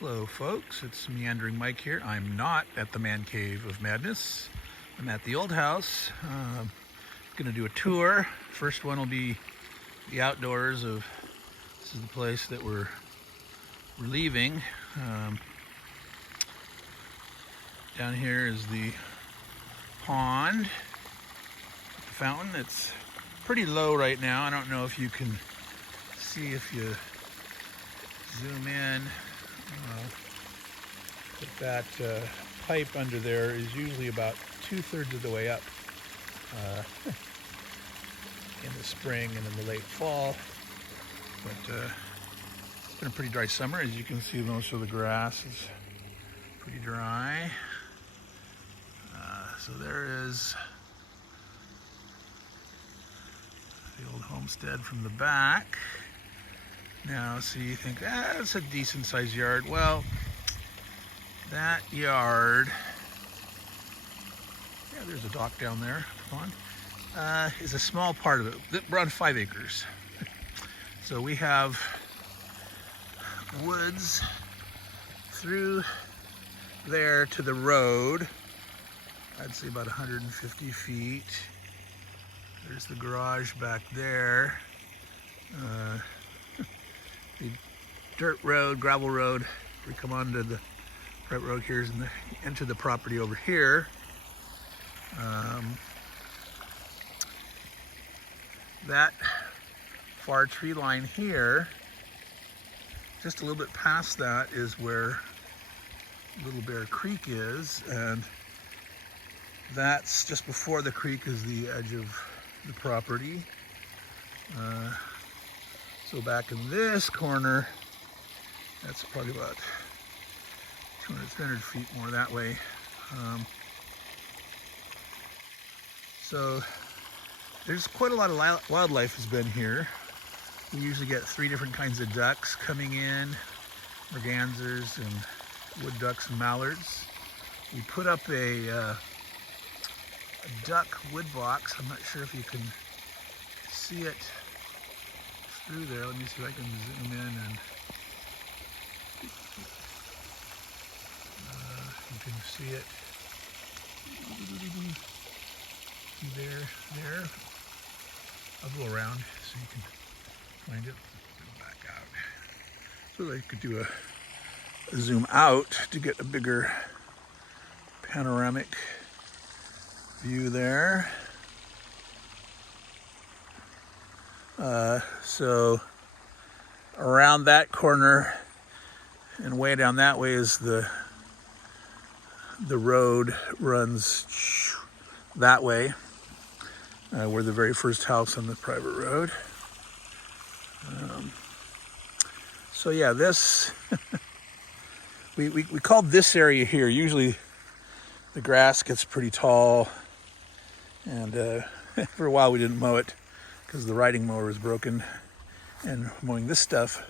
Hello folks, it's Meandering Mike here. I'm not at the Man Cave of Madness. I'm at the old house. Gonna do a tour. First one will be the outdoors of, this is the place that we're leaving. Down here is the pond, the fountain. It's pretty low right now. I don't know if you can see if you zoom in. But that pipe under there is usually about 2/3 of the way up in the spring and in the late fall. But it's been a pretty dry summer. As you can see, most of the grass is pretty dry. So there is the old homestead from the back. Now, so you think, that's a decent sized yard. Well, that yard, yeah, there's a dock down there, pond, is a small part of it. We're on 5 acres. So we have woods through there to the road. I'd say about 150 feet. There's the garage back there. The dirt road, gravel road, we come onto the private road here and enter the property over here. That far tree line here, just a little bit past that is where Little Bear Creek is, and that's just before the creek is the edge of the property. So back in this corner, that's probably about 200, 300 feet more that way. So there's quite a lot of wildlife has been here. We usually get 3 different kinds of ducks coming in, mergansers and wood ducks and mallards. We put up a duck wood box. I'm not sure if you can see it through there. Let me see if I can zoom in and you can see it there. I'll go around so you can find it. Go back out. So I could do a zoom out to get a bigger panoramic view there. So around that corner and way down that way is the road runs that way. We're the very first house on the private road. So yeah, this we called this area here. Usually the grass gets pretty tall, and for a while we didn't mow it because the riding mower was broken, and mowing this stuff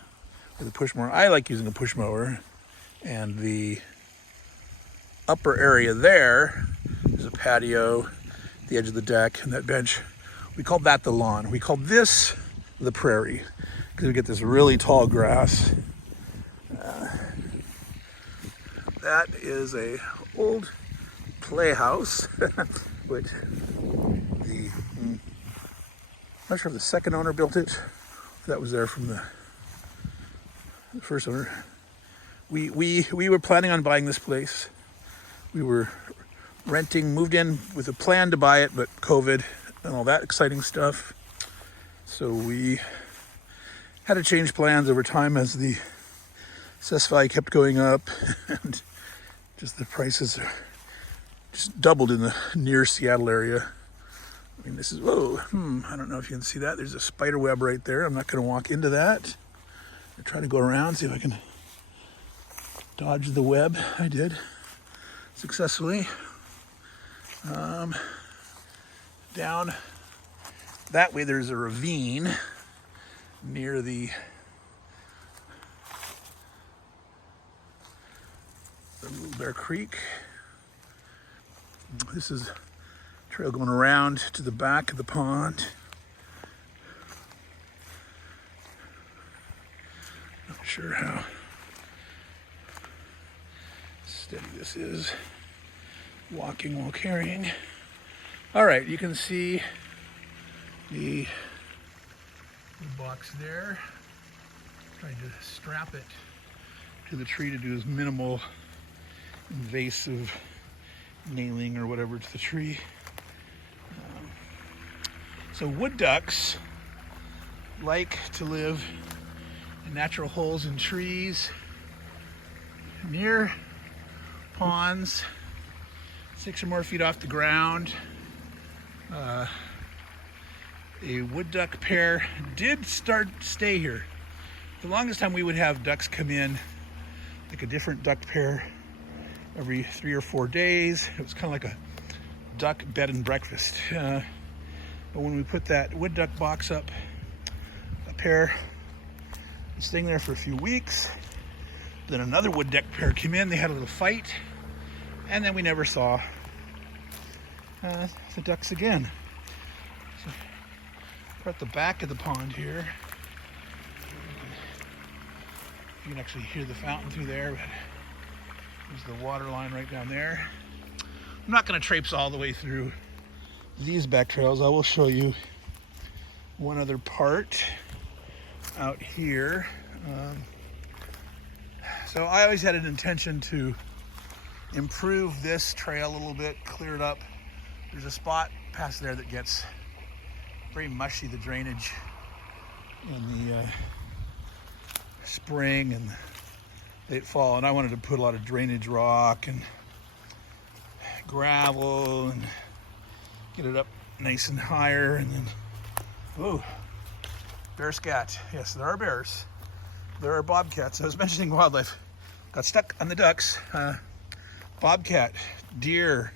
with a push mower. I like using a push mower, and the upper area there is a patio, the edge of the deck, and that bench. We called that the lawn. We called this the prairie because we get this really tall grass. That is a old playhouse, which I'm not sure if the second owner built it, if that was there from the first owner. We were planning on buying this place. We were renting, moved in with a plan to buy it, but COVID and all that exciting stuff. So we had to change plans over time as the assessed value kept going up, and just the prices just doubled in the near Seattle area. I mean, this is, whoa, I don't know if you can see that. There's a spider web right there. I'm not going to walk into that. I try to go around, see if I can dodge the web. I did successfully. Down that way there's a ravine near the Little Bear Creek. This is a trail going around to the back of the pond. Not sure how this is walking while carrying. All right, you can see the box there. Trying to strap it to the tree to do as minimal invasive nailing or whatever to the tree. So wood ducks like to live in natural holes in trees, near ponds, 6 or more feet off the ground. A wood duck pair did stay here. The longest time we would have ducks come in, like a different duck pair every 3 or 4 days. It was kind of like a duck bed and breakfast. But when we put that wood duck box up, a pair was staying there for a few weeks. Then another wood duck pair came in, they had a little fight, and then we never saw the ducks again. So we're at the back of the pond here. You can actually hear the fountain through there, but there's the water line right down there. I'm not going to traipse all the way through these back trails. I will show you one other part out here. So I always had an intention to improve this trail a little bit, clear it up. There's a spot past there that gets very mushy, the drainage in the spring and late fall, and I wanted to put a lot of drainage rock and gravel and get it up nice and higher. And then, oh, bear scat. Yes, there are bears. There are bobcats. I was mentioning wildlife. Got stuck on the ducks. Bobcat, deer,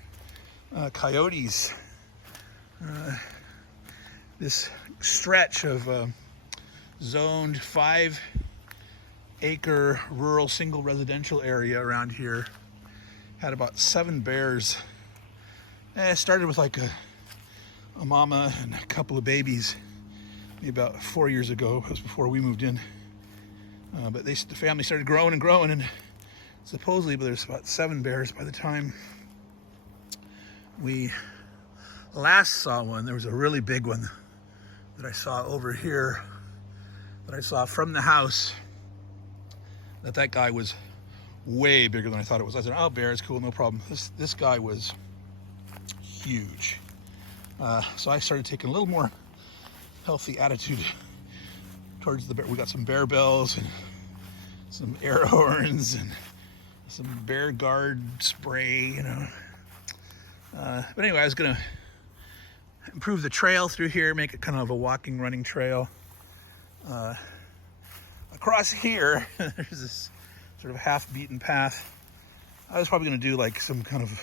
coyotes. This stretch of zoned 5-acre rural single residential area around here had about 7 bears. It started with like a mama and a couple of babies maybe about 4 years ago. It was before we moved in. But the family started growing and growing, and supposedly there's about 7 bears by the time we last saw one. There was a really big one that I saw over here, that I saw from the house, that guy was way bigger than I thought it was. I said, oh, bear is cool, no problem. This guy was huge. So I started taking a little more healthy attitude towards the bear. We got some bear bells and some air horns and some bear guard spray, you know. But anyway, I was gonna improve the trail through here, make it kind of a walking, running trail. Across here, there's this sort of half-beaten path. I was probably gonna do like some kind of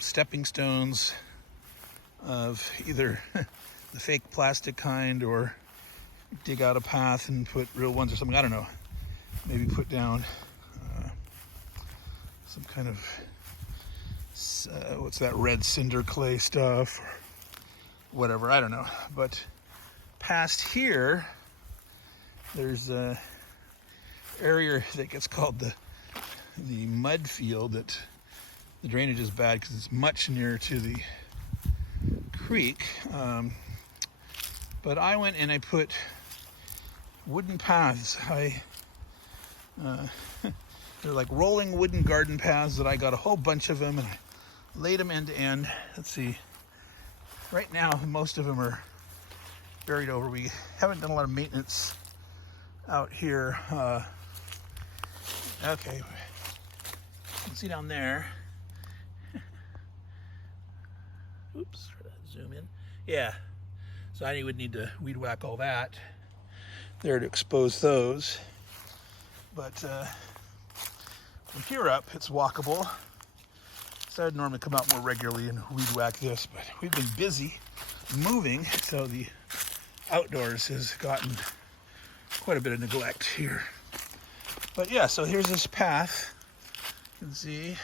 stepping stones of either the fake plastic kind, or dig out a path and put real ones or something. I don't know. Maybe put down some kind of what's that red cinder clay stuff, or whatever. I don't know. But past here, there's a area that gets called the mud field. That the drainage is bad because it's much nearer to the creek. But I went and I put wooden paths. They're like rolling wooden garden paths that I got a whole bunch of them, and I laid them end to end. Let's see. Right now, most of them are buried over. We haven't done a lot of maintenance out here. Okay, you can see down there. Oops, try to zoom in. Yeah, so I would need to weed whack all that there to expose those. But from here up, it's walkable. So I'd normally come out more regularly and weed whack this, but we've been busy moving, so the outdoors has gotten quite a bit of neglect here. But yeah, so here's this path. You can see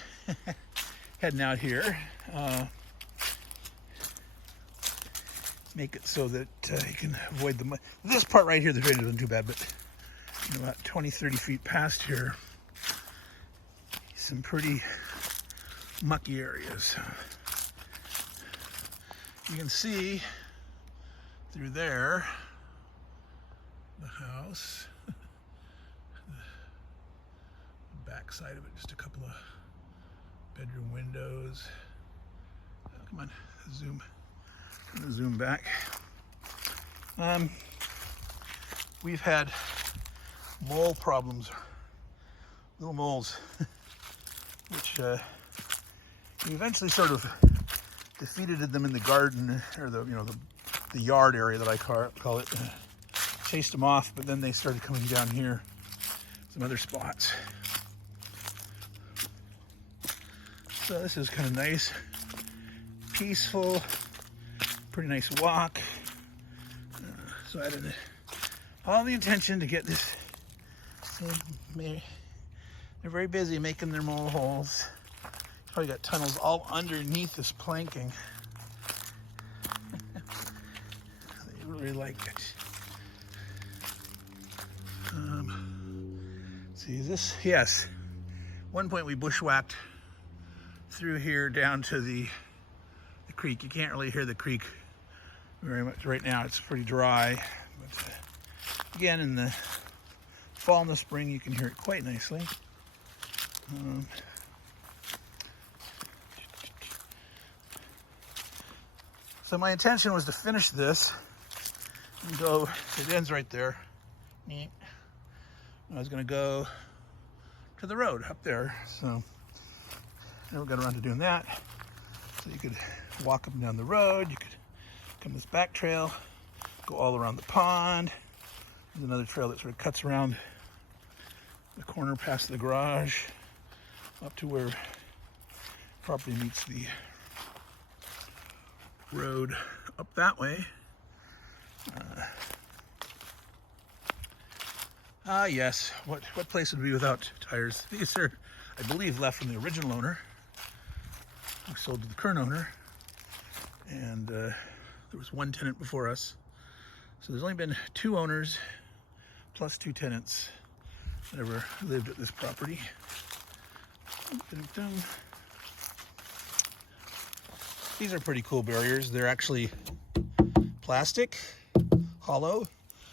heading out here. Make it so that you can avoid the mud. This part right here, the drainage isn't too bad, but about 20, 30 feet past here, you some pretty mucky areas. You can see through there the house, the back side of it, just a couple of bedroom windows. Oh, come on, zoom. I'm gonna zoom back. We've had mole problems, little moles, which we eventually sort of defeated them in the garden, or the yard area that I call it. Chased them off, but then they started coming down here, some other spots. So this is kind of nice, peaceful, pretty nice walk. So I had all the intention to get this. They're very busy making their mole holes. Probably got tunnels all underneath this planking. They really like it. See this? Yes. One point we bushwhacked through here down to the creek. You can't really hear the creek very much right now. It's pretty dry. But again, in the fall and the spring, you can hear it quite nicely. So my intention was to finish this and go, it ends right there. I was going to go to the road up there. So never got around to doing that. So you could walk up and down the road. You could come this back trail, go all around the pond. There's another trail that sort of cuts around the corner past the garage up to where property meets the road up that way. Yes, what place would be without tires? These are, I believe, left from the original owner who sold to the current owner, and there was one tenant before us, so there's only been 2 owners plus 2 tenants that ever lived at this property. These are pretty cool barriers. They're actually plastic, hollow.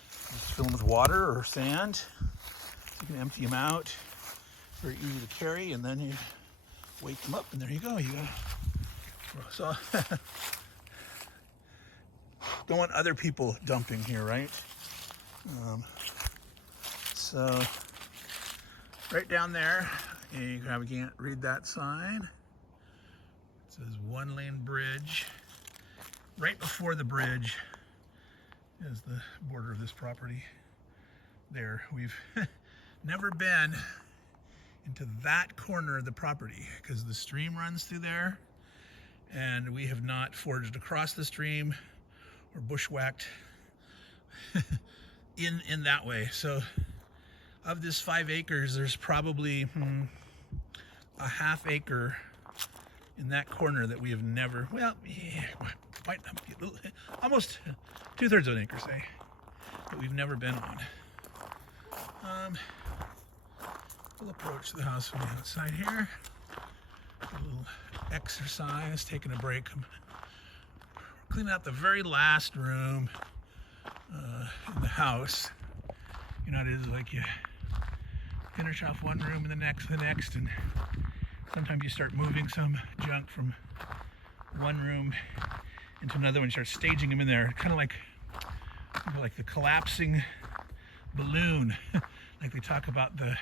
Just fill them with water or sand. You can empty them out. Very easy to carry, and then you wake them up, and there you go. You got. So don't want other people dumping here, right? So right down there, you probably can't read that sign. It says 1-lane bridge. Right before the bridge is the border of this property. There, we've never been into that corner of the property because the stream runs through there, and we have not forged across the stream or bushwhacked in that way. So of this 5 acres, there's probably a half acre in that corner that we have never, well, yeah, almost 2/3 of an acre, say, that we've never been on. We'll approach the house from the outside here. A little exercise, taking a break. I'm cleaning out the very last room in the house. You know, it is like you finish off one room and the next, and sometimes you start moving some junk from one room into another one. You start staging them in there, kind of like the collapsing balloon, like they talk about the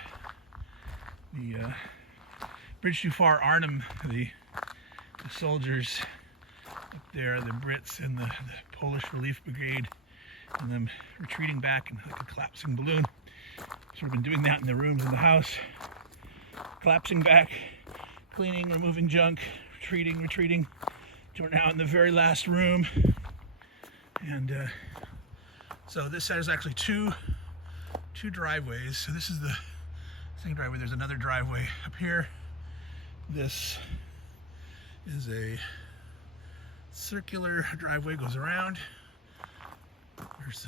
Bridge Too Far Arnhem, the soldiers up there, the Brits and the Polish Relief Brigade, and them retreating back in like a collapsing balloon. So we've been doing that in the rooms in the house, collapsing back, cleaning, removing junk, retreating. So we're now in the very last room, and so this has actually two driveways. So this is the second driveway. There's another driveway up here. This is a circular driveway, goes around. There's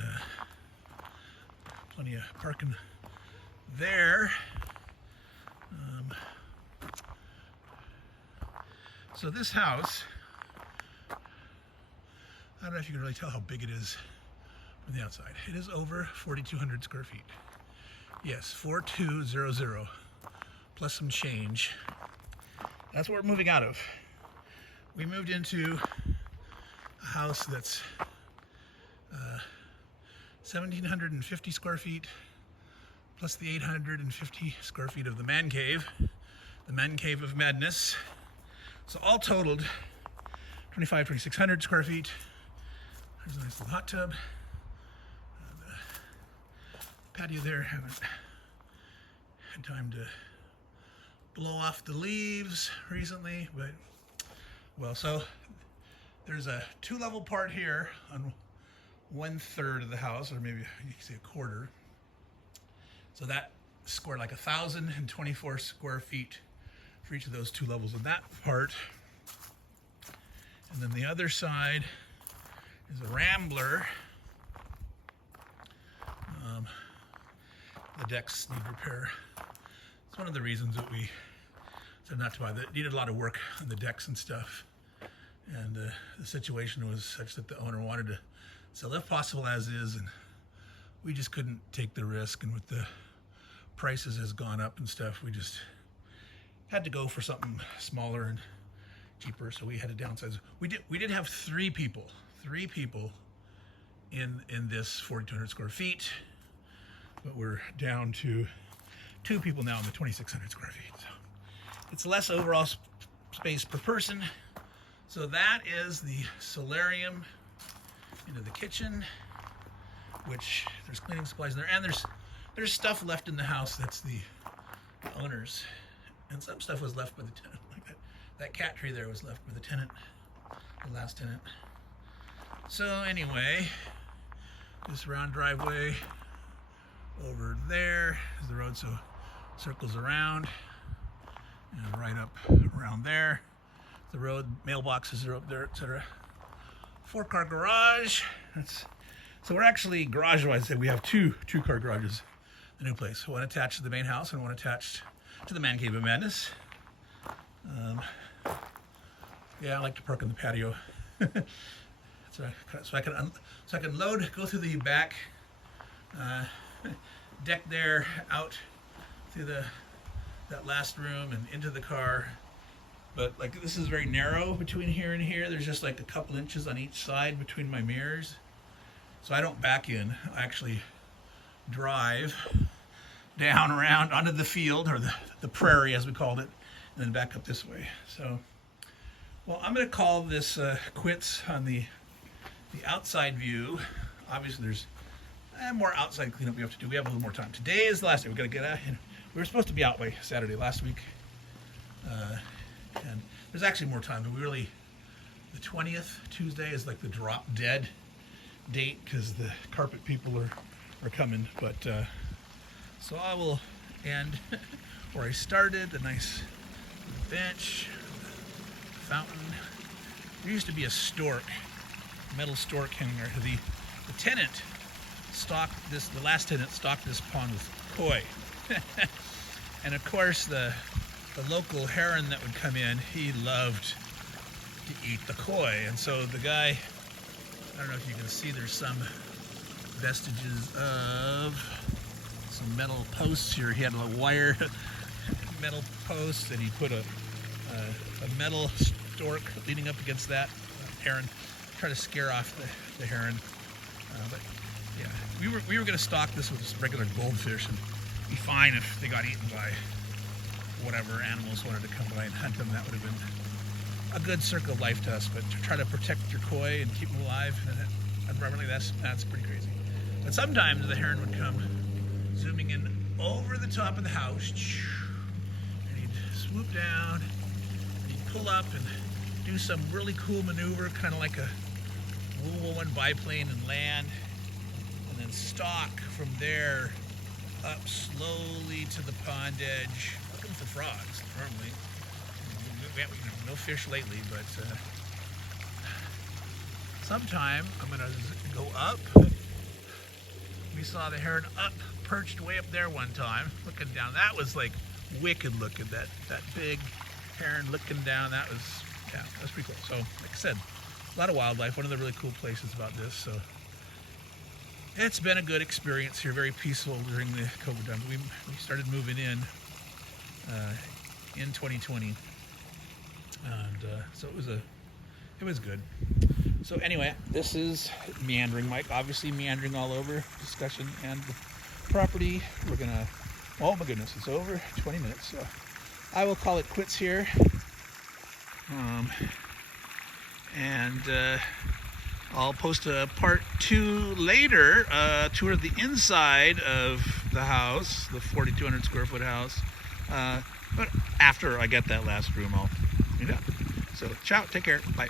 plenty of parking there. So this house, I don't know if you can really tell how big it is from the outside. It is over 4,200 square feet. Yes, 4,200 plus some change. That's what we're moving out of. We moved into a house that's 1,750 square feet plus the 850 square feet of the man cave of madness. So all totaled 2,600 square feet. There's a nice little hot tub. The patio there, haven't had time to blow off the leaves recently, but well, so there's a 2-level part here on 1/3 of the house, or maybe you can say a quarter. So that scored like 1,024 square feet for each of those 2 levels of that part. And then the other side is a rambler. The decks need repair. It's one of the reasons that we said not to buy. That needed a lot of work on the decks and stuff. And the situation was such that the owner wanted to sell if possible as is, and we just couldn't take the risk. And with the prices has gone up and stuff, we just had to go for something smaller and cheaper, so we had to downsize. We did have three people in this 4,200 square feet, but we're down to 2 people now in the 2,600 square feet. So it's less overall space per person. So that is the solarium into the kitchen, which there's cleaning supplies in there, and there's stuff left in the house that's the owner's, and some stuff was left by the tenant. Like that cat tree there was left by the tenant, the last tenant. So anyway, this round driveway over there is the road, so circles around and right up around there. The road, mailboxes are up there, etc. 4-car garage. So we're actually garage-wise. We have two car garages. The new place. One attached to the main house and one attached to the man cave of madness. Yeah, I like to park on the patio. so I can load, go through the back deck there, out through that last room and into the car. But like this is very narrow between here and here. There's just like a couple inches on each side between my mirrors. So I don't back in. I actually drive down around onto the field, or the prairie as we called it, and then back up this way. So, well, I'm going to call this quits on the outside view. Obviously, there's more outside cleanup we have to do. We have a little more time. Today is the last day. We've got to get out. We were supposed to be out by Saturday last week. And there's actually more time, but the 20th, Tuesday, is like the drop dead date because the carpet people are coming. But so I will end where I started. The nice bench, fountain. There used to be a stork, metal stork hanging there. The tenant stocked this. The last tenant stocked this pond with koi, and of course the local heron that would come in, he loved to eat the koi. And so the guy, I don't know if you can see, there's some vestiges of some metal posts here. He had a wire metal post, and he put a metal stork leaning up against that heron, try to scare off the heron. But yeah, we were going to stock this with just regular goldfish, and be fine if they got eaten by whatever animals wanted to come by and hunt them. That would have been a good circle of life to us. But to try to protect your koi and keep them alive environmentally, that's pretty crazy. But sometimes the heron would come zooming in over the top of the house, and he'd swoop down, and he'd pull up and do some really cool maneuver, kind of like a World War I biplane, and land, and then stalk from there up slowly to the pond edge, looking for frogs normally. We have no fish lately, but sometime I'm gonna go up. We saw the heron perched way up there one time, looking down. That was like wicked looking. That big heron looking down. That was Yeah, that's pretty cool. So, like I said, a lot of wildlife. One of the really cool places about this. So, it's been a good experience here. Very peaceful during the COVID time. We started moving in 2020, and so it was good. So anyway, this is Meandering Mike. Obviously, meandering all over discussion and the property. We're gonna. Oh my goodness, it's over 20 minutes. So I will call it quits here. And I'll post a part 2 later, tour of the inside of the house, the 4,200 square foot house. But after I get that last room, I'll do that. So ciao, take care, bye.